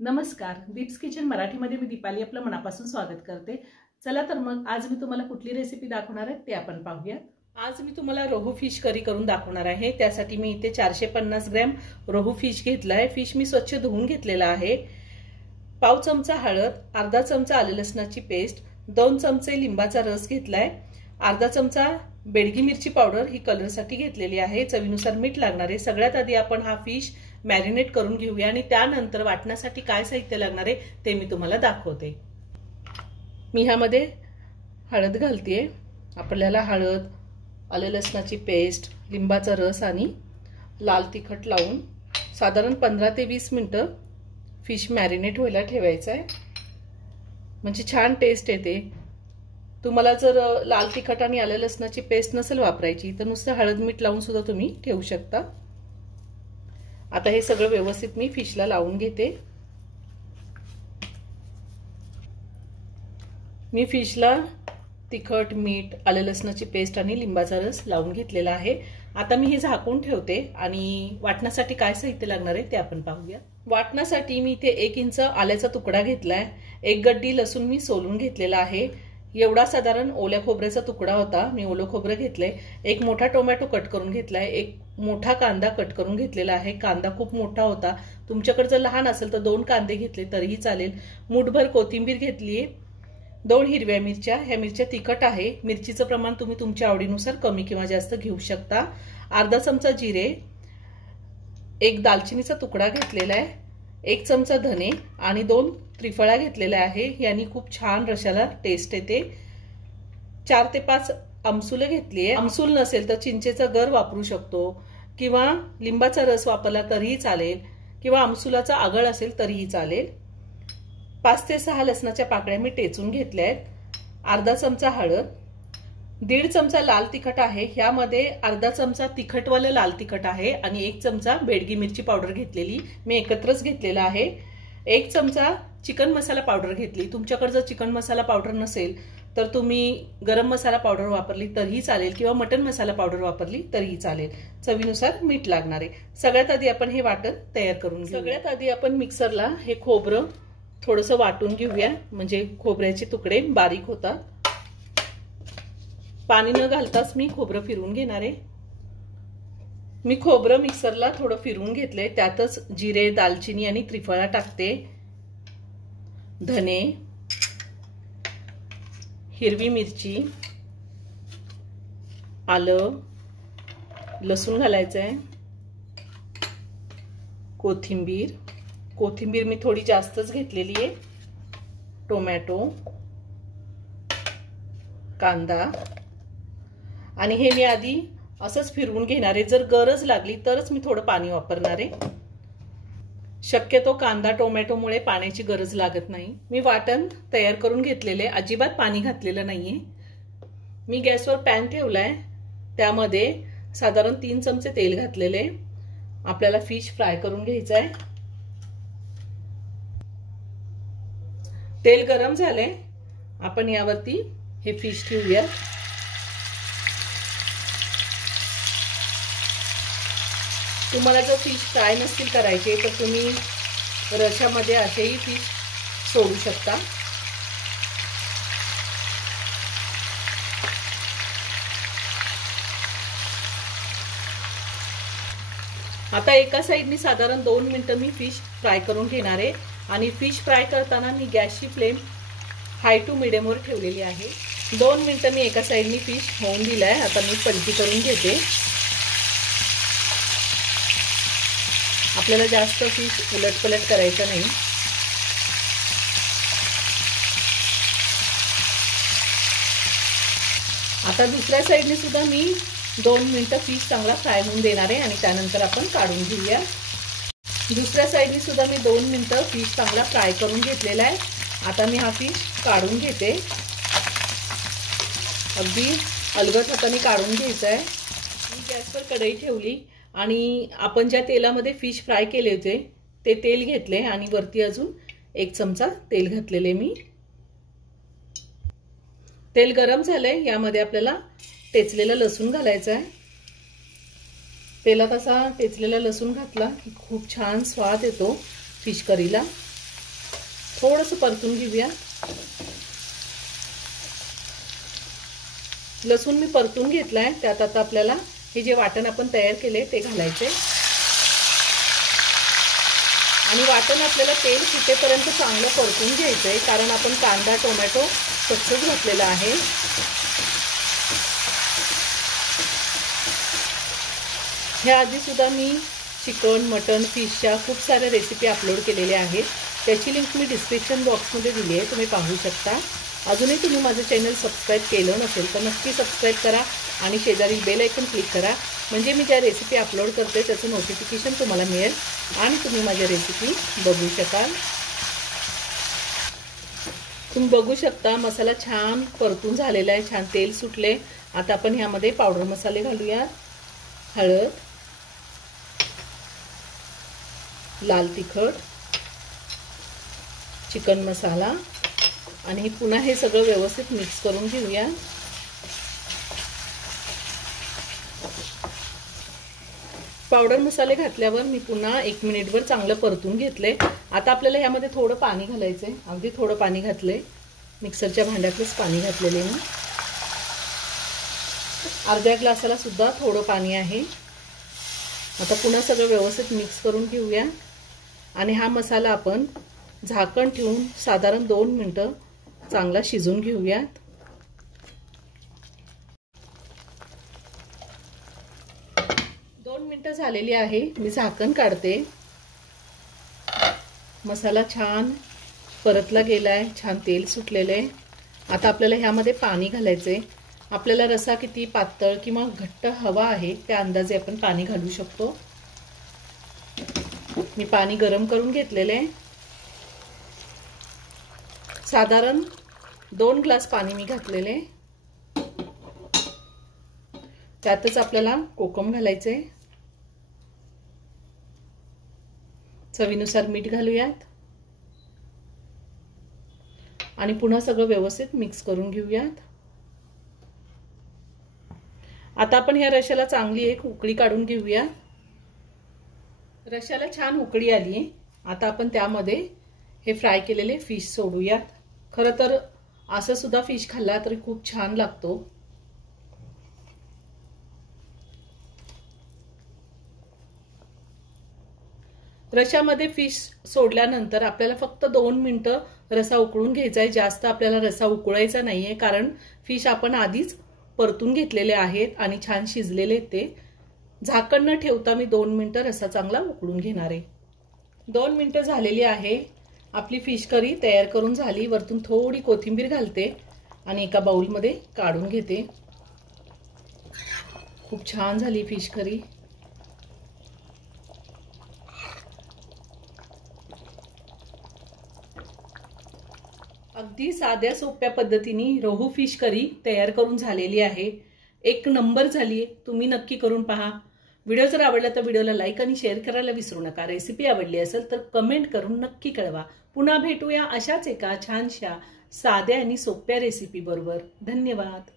नमस्कार, दीप्स किचन मराठीमध्ये मी दीपाली आपलं मनापासून स्वागत करते। चला तर मग आज मी तुम्हाला कुठली रेसिपी दाखवणार आहे ते आपण पाहूया। आज मी तुम्हाला रोहू फिश करी करून दाखवणार आहे। त्यासाठी मी इथे 450 ग्रॅम रोहू फिश घेतला आहे। फिश मी स्वच्छ धुवून घेतलेला आहे। पाव चमचा हळद, अर्धा चमचा आले लसणाची पेस्ट, 2 चमचे लिंबाचा रस घेतलाय, अर्धा चमचा बेडगी मिरची पावडर ही कलरसाठी घेतलेली आहे, चवीनुसार मीठ लागणार आहे। सगळ्यात आधी आपण हा फिश मॅरिनेट करून घेऊया आणि त्यानंतर वाटण्यासाठी काय साहित्य लागणार आहे ते मी तुम्हाला दाखवते। मी ह्यामध्ये हळद घालतेय। आपल्याला हळद, आले लसणाची पेस्ट, लिंबाचा रस आणि लाल तिखट लावून साधारण 15 ते 20 मिनिटं फिश मॅरिनेट व्हायला ठेवायचं आहे, म्हणजे छान टेस्ट येते। तुम्हाला जर लाल तिखट आणि आले लसणाची पेस्ट नसेल वापरायची तर नुसतं हळद मीठ लावून सुद्धा तुम्ही ठेवू शकता। आता हे सगळं व्यवस्थित मी फिशला लावून घेते। मी फिशला तिखट, मीठ, आले लसणाची पेस्ट आणि लिंबाचा रस लावून घेतलेला आहे। आता मी हे झाकून ठेवते आणि वाटण्यासाठी काय साहित्य लागणार आहे ते आपण पाहूया। वाटण्यासाठी मी इथे 1 इंच आल्याचा तुकडा घेतलाय, 1 गड्डी लसूण मी सोलून घेतलेला आहे, एवढा साधारण ओल्या खोबऱ्याचा तुकडा होता, मी ओलं खोबरं घेतलंय, 1 मोठा टोमॅटो कट करून घेतलाय, 1 मोठा कांदा कट करून घेतलेला आहे। कांदा खूप मोठा होता, तुमच्याकडे जर लहान असेल तर 2 कांदे घेतले तरीही चालेल। मूठभर कोथिंबीर घेतलीये, 2 हिरव्या मिरच्या, ह्या मिरच्या तिखट आहे, मिरचीचं प्रमाण तुम्ही तुमच्या आवडीनुसार कमी किंवा जास्त घेऊ शकता। अर्धा चमचा जिरे, 1 दालचिनीचा तुकडा घेतलेला आहे, 1 चमचा धने आणि 2 त्रिफळा घेतलेल्या आहे, यानी खूप छान रशाला टेस्ट येते। 4 ते 5 आमसूल घेतलीये, आमसूल नसेल तर चिंचेचा गर वापरू शकतो किंवा लिंबाचा रस वापरला तरीही चालेल किंवा आमसुलाचा आगळ असेल तरीही चालेल। 5 ते 6 लसणाच्या पाकळ्या मी टेचून घेतल्या आहेत, अर्धा चमचा हळद, 1.5 चमचा लाल तिखट आहे, ह्यामध्ये अर्धा चमचा तिखटवालं लाल तिखट आहे आणि 1 चमचा बेडगी मिरची पावडर घेतलेली मी एकत्रच घेतलेला आहे। 1 चमचा चिकन मसाला पावडर घेतली, तुमच्याकडे जर चिकन मसाला पावडर नसेल तर तुम्ही गरम मसाला पावडर वापरली तरीही चालेल किंवा मटन मसाला पावडर वापरली तरीही चालेल, चवीनुसार मीठ लागणार आहे। सगळ्यात आधी आपण हे वाटण तयार करून घेऊ। सगळ्यात आधी आपण मिक्सरला हे खोबरं थोडंसं वाटून घेऊया, म्हणजे खोबऱ्याचे तुकडे बारीक होतात। पाणी न घालताच मी खोबरं फिरवून घेणार आहे। मी खोबरं मिक्सरला थोडं फिरवून घेतलंय, त्यातच जिरे, दालचिनी आणि त्रिफळा टाकते, धने, हिरवी मिरची, आलं, लसूण घालायचं आहे, कोथिंबीर मी थोडी जास्तच घेतलेली आहे, टोमॅटो, कांदा आणि हे मी आधी असंच फिरवून घेणार आहे। जर गरज लागली तरच मी थोडं पाणी वापरणार आहे, शक्यतो कांदा टोमॅटोमुळे पाण्याची गरज लागत नाही। मी वाटण तयार करून घेतलेले, अजिबात पाणी घातलेलं नाहीये। मी गॅसवर पॅन ठेवलाय, त्यामध्ये साधारण 3 चमचे तेल घातलेले, आपल्याला फिश फ्राय करून घ्यायचं आहे। तेल गरम झालंय, आपण यावरती हे फिश ठेवूया। तुम्हाला जर फिश फ्राय नसतील करायचे तर तुम्ही रशामध्ये असेही फिश सोडू शकता। आता एका साइडनी साधारण 2 मिनिटं मी फिश फ्राय करून घेणार आहे आणि फिश फ्राय करताना मी गॅसची फ्लेम हाय टू मीडियम वर ठेवलेली आहे। 2 मिनिटं मी एका साइडनी फिश होऊन दिलाय, आता मी पलटी करून घेते। आपल्याला जास्त फिश उलटपलट करायचं नाही। आता दुसऱ्या साइडने सुद्धा मी 2 मिनिटं फिश चांगला फ्राय होऊन देणार आहे आणि त्यानंतर आपण काढून घेऊया। दुसऱ्या साइडने सुद्धा मी 2 मिनिटं फिश चांगला फ्राय करून घेतलेला आहे। आता मी हा फिश काढून घेते, अगदी अलगद हाताने काढून घ्यायचा आहे। मी गॅसवर कढई ठेवली आणि आपण ज्या तेलामध्ये फिश फ्राय केले होते ते तेल घेतले आणि वरती अजून 1 चमचा तेल घातलेले मी। तेल गरम झालंय, यामध्ये आपल्याला टेचलेला लसूण घालायचा आहे। तेलात असा टेचलेला लसूण घातला की खूप छान स्वाद येतो फिश करीला। थोडंसं परतून घेऊया। लसूण मी परतून घेतलाय, त्यात आता आपल्याला हे जे वाटण आपण तयार केले ते घालायचे आणि वाटण आपल्याला तेल सुटेपर्यंत चांगलं परतून घ्यायचंय, कारण आपण कांदा टोमॅटो कच्चंच घातलेला आहे। ह्या आधी सुद्धा मी चिकन, मटन, फिशच्या खूप साऱ्या रेसिपी अपलोड केलेल्या आहेत, त्याची लिंक मी डिस्क्रिप्शन बॉक्समध्ये दिली आहे, तुम्ही पाहू शकता। अजूनही तुम्ही माझं चॅनल सबस्क्राईब केलं नसेल तर नक्की सबस्क्राईब करा आणि शेजारी बेल आयकॉन क्लिक करा, म्हणजे मी ज्या रेसिपी अपलोड करते त्याचं नोटिफिकेशन तुम्हाला मिळेल आणि तुम्ही माझ्या रेसिपी बघू शकाल। तुम्ही बघू शकता मसाला छान परतून झालेला आहे, छान तेल सुटले। आता आपण ह्यामध्ये पावडर मसाले घालूया। हळद, लाल तिखट, चिकन मसाला आणि पुन्हा हे सगळं व्यवस्थित मिक्स करून घेऊया। पावडर मसाले घातल्यावर मी पुन्हा 1 मिनिटभर चांगलं परतून घेतले। आता आपल्याला ह्यामध्ये थोडं पाणी घालायचंय, अगदी थोडं पाणी घातलंय, मिक्सरच्या भांड्यातलंच पाणी घातलेले मी, अर्ध्या ग्लासाला सुद्धा थोडं पाणी आहे। आता पुन्हा सगळं व्यवस्थित मिक्स करून घेऊया आणि हा मसाला आपण झाकण ठेवून साधारण 2 मिनिटं चांगला शिजवून घेऊयात। 2 मिनिटं झालेली आहे, मी झाकण काढते। मसाला छान परतला गेलाय, छान तेल सुटलेलं आहे। आता आपल्याला ह्यामध्ये पाणी घालायचंय। आपल्याला रसा किती पातळ किंवा घट्ट हवा आहे त्या अंदाजे आपण पाणी घालू शकतो। मी पाणी गरम करून घेतलेले आहे, साधारण 2 ग्लास पाणी मी घातलेले। त्यातच आपल्याला कोकम घालायचे, चवीनुसार मीठ घालूयात आणि पुन्हा सगळं व्यवस्थित मिक्स करून घेऊयात। आता आपण ह्या रश्याला चांगली एक उकळी काढून घेऊया। रश्याला छान उकळी आली, आता आपण त्यामध्ये हे फ्राय केलेले फिश सोडूयात। खरं तर असं सुद्धा फिश खाल्ला तरी खूप छान लागतो। रश्यामध्ये फिश सोडल्यानंतर आपल्याला फक्त 2 मिनिटं रसा उकळून घ्यायचा आहे, जास्त आपल्याला रसा उकळायचा नाहीये, कारण फिश आपण आधीच परतून घेतलेले आहेत आणि छान शिजलेले ते। झाकण न ठेवता मी 2 मिनिटं रसा चांगला उकळून घेणार आहे। 2 मिनिटं झालेली आहे, आपली फिश करी तयार करून झाली। वरतून थोडी कोथिंबीर घालते आणि एका बाउलमध्ये काढून घेते। खूप छान झाली फिश करी। अगदी साध्या सोप्या पद्धतीने रोहू फिश करी तयार करून झालेली आहे, एक नंबर झाली। तुम्ही नक्की करून पहा। व्हिडिओ जर आवडला तर व्हिडिओला लाईक आणि शेअर करायला विसरू नका। रेसिपी आवडली असेल तर कमेंट करून नक्की कळवा। पुन्हा भेटूया अशाच एका छानशा साध्या आणि सोप्या रेसिपी बरोबर। धन्यवाद।